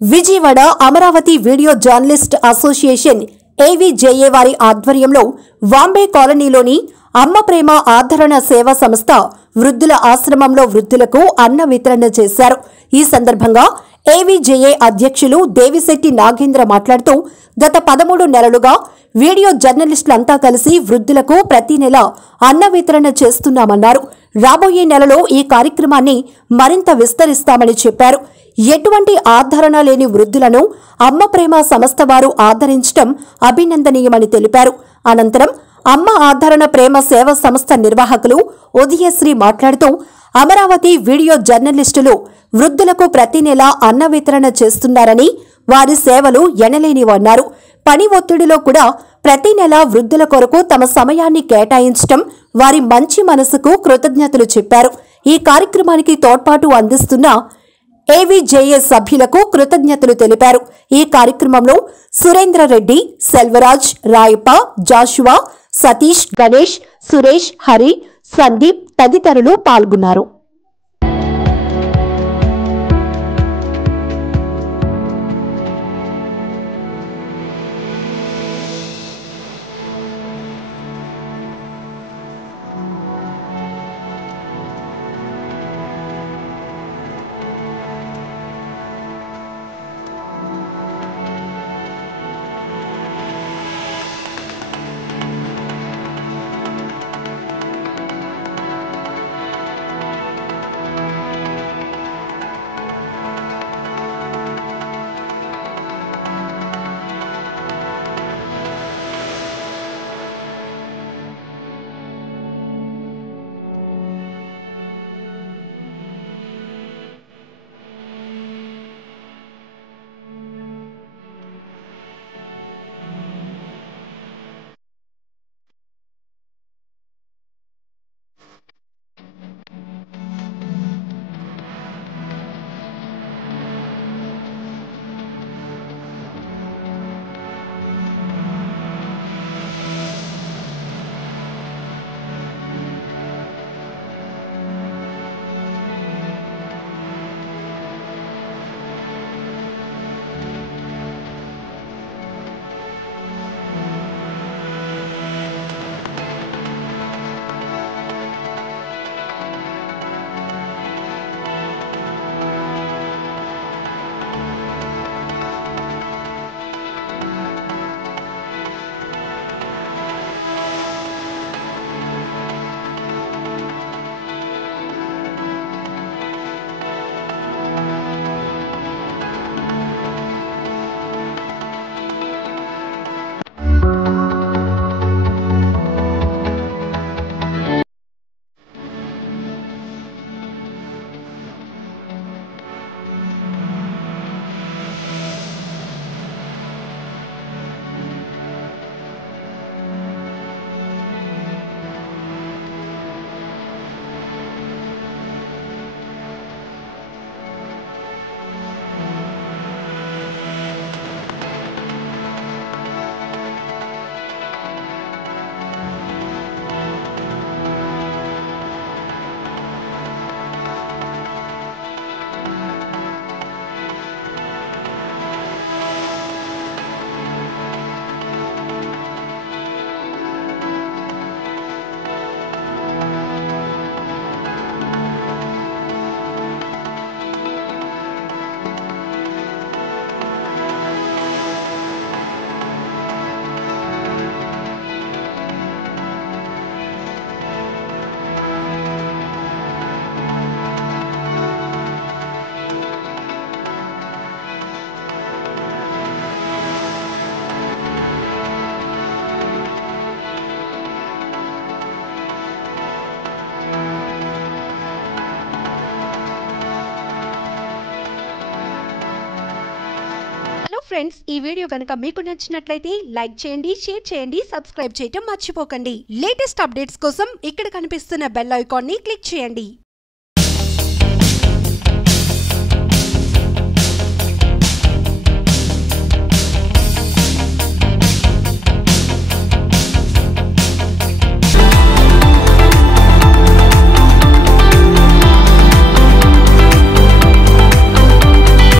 Vijayawada Amaravati video journalist association AVJA వారి ఆధ్వర్యంలో వాంబే కాలనీలోని అమ్మ ప్రేమ ఆదరణ సేవా సంస్థ వృద్ధుల ఆశ్రమంలో వృద్ధులకు అన్న వితరణ చేశారు. ఈ సందర్భంగా ఏవీజేఏ అధ్యక్షులు దేవిశెట్టి నాగేంద్ర మాట్లాడుతూ గత 13 నెలలుగా వీడియో జర్నలిస్టులంతా కలిసి వృద్ధులకు ప్రతి నెల అన్న వితరణ చేస్తున్నామన్నారు. రాబోయే నెలలో ఈ కార్యక్రమాన్ని మరింత విస్తరిస్తామని చెప్పారు. ఎటువంటి ఆదరణ లేని వృద్ధులను అమ్మ ప్రేమ సంస్థ వారు ఆదరించడం అభినందనీయమని తెలిపారు. అనంతరం అమ్మ ఆదరణ ప్రేమ సేవా సంస్థ నిర్వాహకులు ఉదయశ్రీ మాట్లాడుతూ అమరావతి వీడియో జర్నలిస్టులు వృద్ధులకు ప్రతి నెల అన్న వితరణ చేస్తున్నారని, వారి సేవలు ఎనలేనివన్నారు. పని ఒత్తిడిలో కూడా ప్రతి నెల వృద్ధుల కొరకు తమ సమయాన్ని కేటాయించడం వారి మంచి మనసుకు కృతజ్ఞతలు చెప్పారు. ఈ కార్యక్రమానికి తోడ్పాటు అందిస్తున్న ఏవీజేఏ సభ్యులకు కృతజ్ఞతలు తెలిపారు. ఈ కార్యక్రమంలో సురేంద్రరెడ్డి, సెల్వరాజ్, రాయప్ప, జాషువా, సతీష్, గణేష్, సురేష్, హరి, సందీప్ తదితరులు పాల్గొన్నారు. ఫ్రెండ్స్, ఈ వీడియో కనుక మీకు నచ్చినట్లయితే లైక్ చేయండి, షేర్ చేయండి, సబ్స్క్రైబ్ చేయటం మర్చిపోకండి. లేటెస్ట్ అప్డేట్స్ కోసం ఇక్కడ కనిపిస్తున్న బెల్ ఐకాన్ ని క్లిక్ చేయండి.